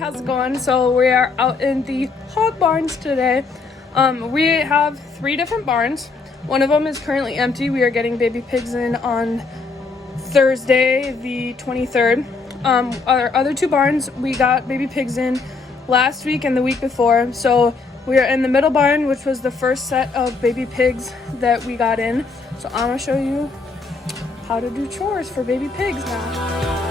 how's it going? So we are out in the hog barns today. We have 3 different barns. One of them is currently empty. We are getting baby pigs in on Thursday, the 23rd. Our other 2 barns, we got baby pigs in last week and the week before. So we are in the middle barn, which was the first set of baby pigs that we got in. So I'm gonna show you how to do chores for baby pigs now.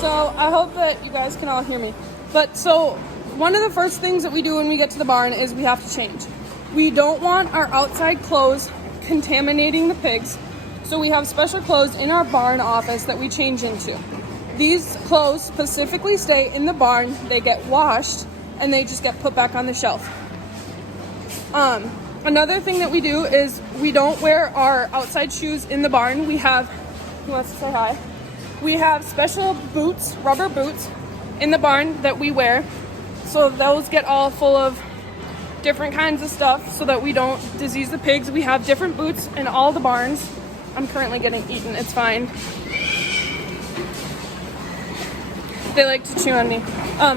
So I hope that you guys can all hear me. But so one of the first things that we do when we get to the barn is we have to change. We don't want our outside clothes contaminating the pigs. So we have special clothes in our barn office that we change into. These clothes specifically stay in the barn. They get washed and they just get put back on the shelf. Another thing that we do is we don't wear our outside shoes in the barn. We have, who wants to say hi? We have special boots, rubber boots, in the barn that we wear. So those get all full of different kinds of stuff so that we don't disease the pigs. We have different boots in all the barns. I'm currently getting eaten, it's fine. They like to chew on me.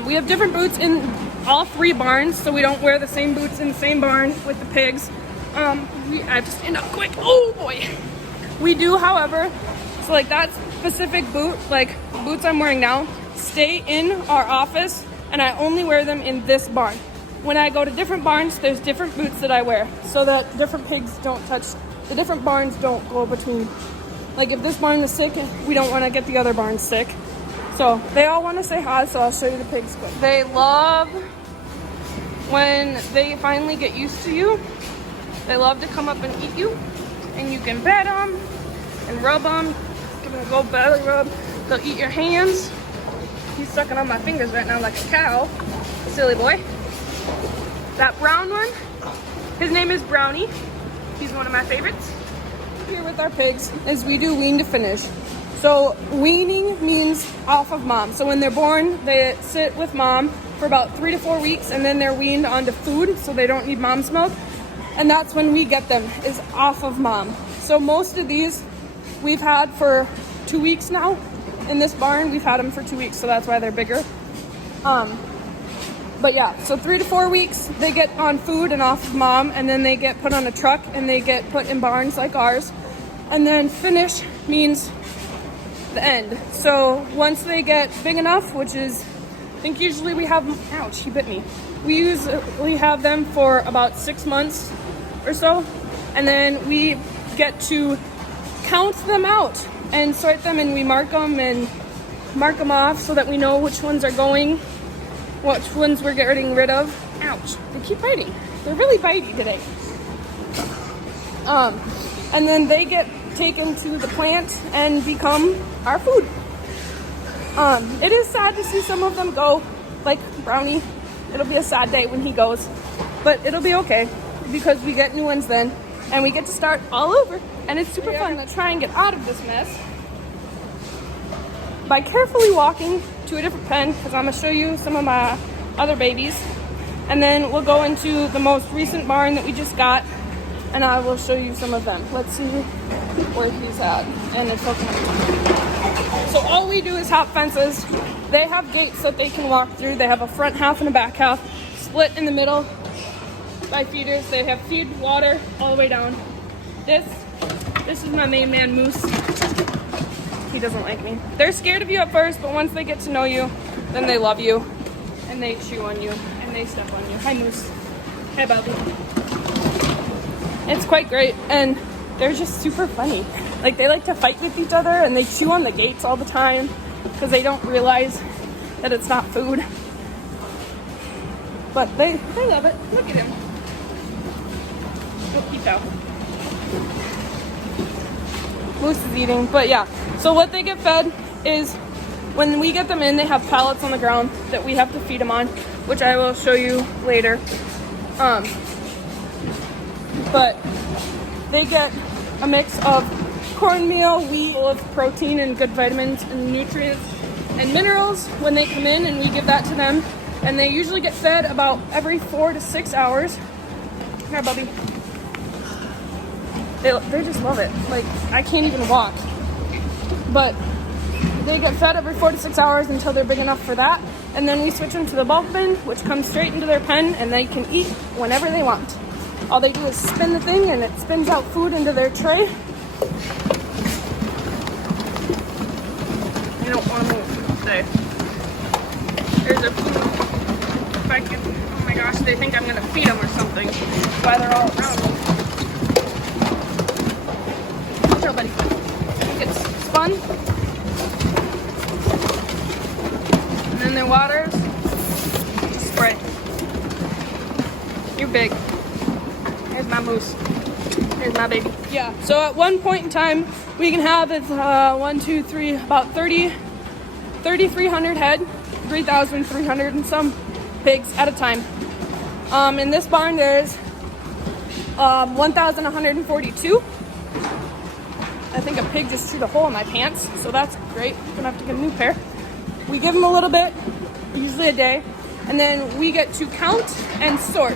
We have different boots in all 3 barns, so we don't wear the same boots in the same barn with the pigs. I have to stand up quick, oh boy. We do, however, so like that specific boot, like the boots I'm wearing now, stay in our office and I only wear them in this barn. When I go to different barns, there's different boots that I wear so that different pigs don't touch, the different barns don't go between. Like if this barn is sick, we don't want to get the other barns sick. So they all want to say hi, so I'll show you the pigs quick. They love when they finally get used to you. They love to come up and eat you, and you can pet them and rub them. Give them a go belly rub. They'll eat your hands. He's sucking on my fingers right now like a cow. Silly boy. That brown one, his name is Brownie. He's one of my favorites. Here with our pigs is we do wean to finish. So weaning means off of mom. So when they're born, they sit with mom for about 3 to 4 weeks and then they're weaned onto food so they don't need mom's milk. And that's when we get them, is off of mom. So most of these we've had for 2 weeks now. In this barn, we've had them for 2 weeks, so that's why they're bigger. But yeah, so 3 to 4 weeks, they get on food and off of mom, and then they get put on a truck and they get put in barns like ours. And then finish means the end. So once they get big enough, which is, I think usually we have, ouch, he bit me. We usually have them for about 6 months or so. And then we get to count them out and sort them, and we mark them off so that we know which ones are going, which ones we're getting rid of. Ouch, they keep biting. They're really bitey today. And then they get taken to the plant and become our food. It is sad to see some of them go, like Brownie. It'll be a sad day when he goes, but it'll be okay because we get new ones then and we get to start all over. And it's super fun to try and get out of this mess by carefully walking to a different pen, because I'm going to show you some of my other babies. And then we'll go into the most recent barn that we just got, and I will show you some of them. Let's see where he's at. And it's okay. So all we do is hop fences. They have gates that they can walk through. They have a front half and a back half, split in the middle by feeders. They have feed, water, all the way down. This is my main man, Moose. He doesn't like me. They're scared of you at first, but once they get to know you, then they love you. And they chew on you, and they step on you. Hi, Moose. Hi, Bobby. It's quite great, and they're just super funny. Like, they like to fight with each other, and they chew on the gates all the time because they don't realize that it's not food. But they love it. Look at him. Oh, peep out. Moose is eating, but yeah. So what they get fed is when we get them in, they have pallets on the ground that we have to feed them on, which I will show you later. But they get a mix of cornmeal, wheat, full of protein and good vitamins and nutrients and minerals when they come in, and we give that to them. And they usually get fed about every 4 to 6 hours. Here, Bubby. They just love it. Like, I can't even walk. But they get fed every 4 to 6 hours until they're big enough for that. And then we switch them to the bulk bin, which comes straight into their pen, and they can eat whenever they want. All they do is spin the thing, and it spins out food into their tray. They don't want to move today. There's their food. If I can, oh my gosh, they think I'm going to feed them or something. That's why they're all around me. Chill, buddy. I think it's fun. And then their waters, just spray. You're big. Here's my moose. Here's my baby. Yeah, so at one point in time, we can have it's 1, 2, 3, about 3,300 head, 3,300 and some pigs at a time. In this barn, there's 1,142. I think a pig just chewed a hole in my pants, so that's great. I'm gonna have to get a new pair. We give them a little bit, usually a day, and then we get to count and sort,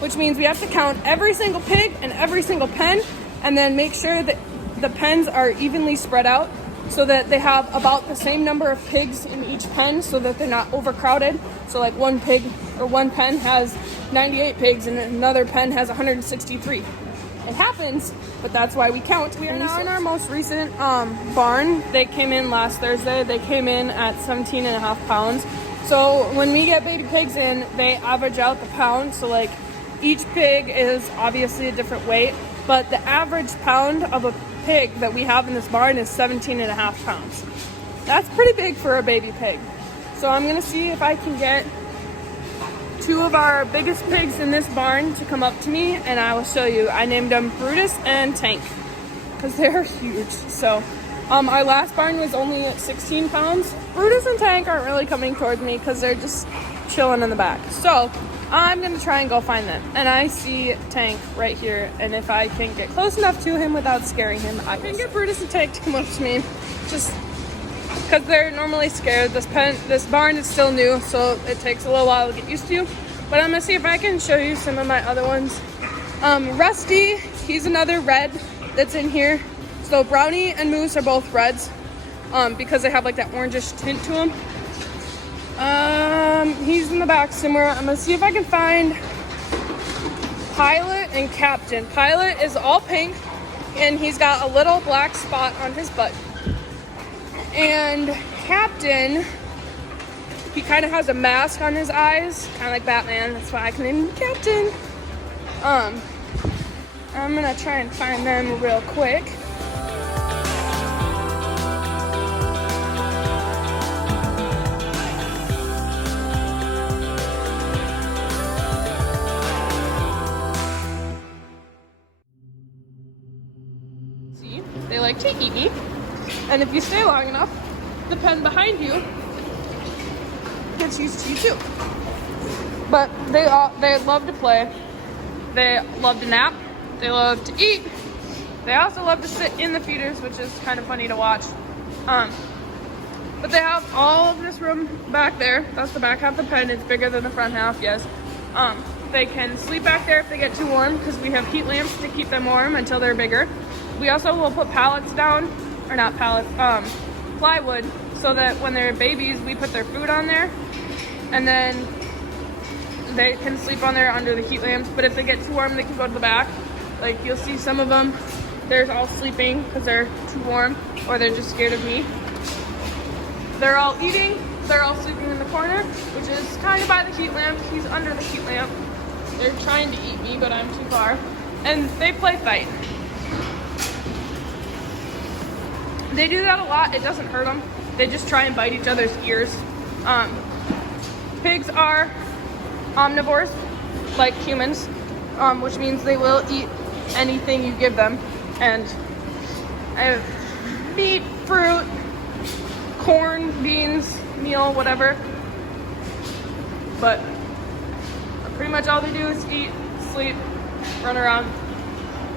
which means we have to count every single pig and every single pen, and then make sure that the pens are evenly spread out so that they have about the same number of pigs in each pen so that they're not overcrowded. So like one pig or one pen has 98 pigs and another pen has 163. It happens, but that's why we count. We are now in our most recent barn. They came in last Thursday. They came in at 17.5 pounds. So when we get baby pigs in, they average out the pound. So like each pig is obviously a different weight, but the average pound of a pig that we have in this barn is 17.5 pounds. That's pretty big for a baby pig. So I'm gonna see if I can get 2 of our biggest pigs in this barn to come up to me, and I will show you. I named them Brutus and Tank because they're huge. So our last barn was only at 16 pounds. Brutus and Tank aren't really coming towards me because they're just chilling in the back. So I'm gonna try and go find them. And I see Tank right here, and if I can get close enough to him without scaring him, I can get Brutus and Tank to come up to me. Just because they're normally scared. This barn is still new, so it takes a little while to get used to. But I'm gonna see if I can show you some of my other ones. Rusty, he's another red that's in here. So Brownie and Moose are both reds because they have like that orangish tint to them. He's in the back somewhere. I'm gonna see if I can find Pilot and Captain. Pilot is all pink, and he's got a little black spot on his butt. And Captain, he kind of has a mask on his eyes, kind of like Batman. That's why I can name him Captain. I'm gonna try and find them real quick. See, they like to eat me. And if you stay long enough, the pen behind you gets used to you too. But they love to play. They love to nap. They love to eat. They also love to sit in the feeders, which is kind of funny to watch. But they have all of this room back there. That's the back half of the pen. It's bigger than the front half, yes. They can sleep back there if they get too warm because we have heat lamps to keep them warm until they're bigger. We also will put pallets down. Or not pallets, plywood, so that when they're babies, we put their food on there, and then they can sleep on there under the heat lamps. But if they get too warm, they can go to the back. Like you'll see some of them, they're all sleeping because they're too warm, or they're just scared of me. They're all eating, they're all sleeping in the corner, which is kind of by the heat lamp. He's under the heat lamp. They're trying to eat me, but I'm too far. And they play fight. They do that a lot. It doesn't hurt them. They just try and bite each other's ears. Pigs are omnivores, like humans, which means they will eat anything you give them. And meat, fruit, corn, beans, meal, whatever. But pretty much all they do is eat, sleep, run around.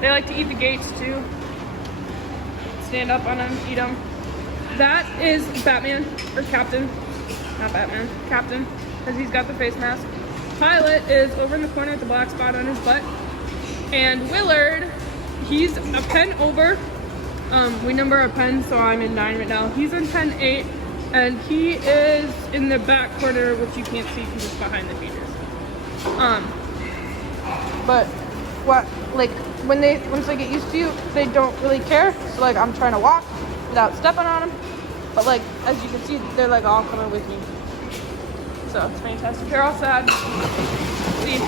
They like to eat the gates too. stand up on him, eat him. That is Batman, or Captain. Not Batman, Captain, because he's got the face mask. Pilot is over in the corner with the black spot on his butt. And Willard, he's a pen over. We number our pens, so I'm in 9 right now. He's in pen 8, and he is in the back corner, which you can't see because it's behind the feeders. But what, like, once they get used to you, they don't really care. So like, I'm trying to walk without stepping on them. But like, as you can see, they're like all coming with me. So it's fantastic. They're all sad. See?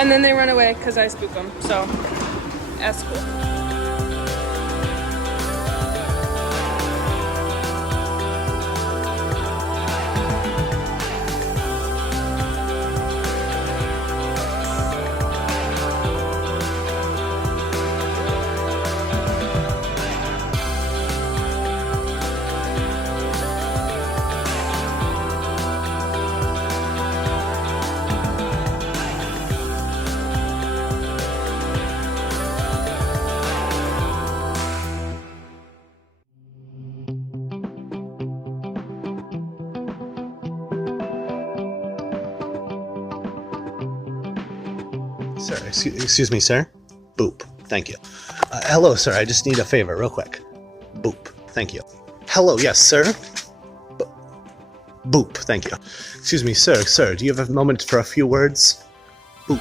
And then they run away because I spook them. So that's cool. Sir, excuse me, sir. Boop. Thank you. Hello, sir. I just need a favor, real quick. Boop. Thank you. Hello, yes, sir. Boop. Thank you. Excuse me, sir. Sir, do you have a moment for a few words? Boop.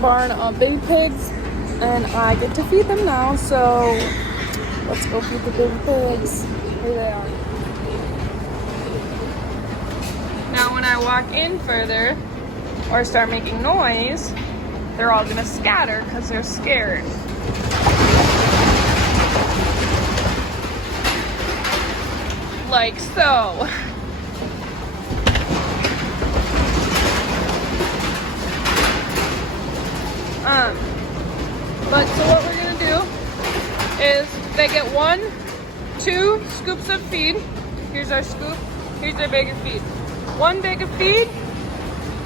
Barn of baby pigs, and I get to feed them now, so let's go feed the baby pigs. Here they are. Now when I walk in further or start making noise, they're all gonna scatter because they're scared. Like so. But so what we're gonna do is they get 2 scoops of feed. Here's our scoop, here's their bag of feed. 1 bag of feed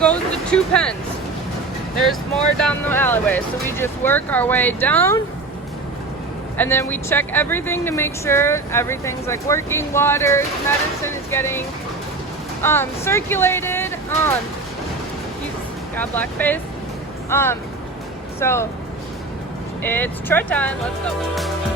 goes to 2 pens. There's more down the alleyway. So we just work our way down, and then we check everything to make sure everything's like working. Water, medicine is getting circulated. He's got a black face. So it's chore time, let's go.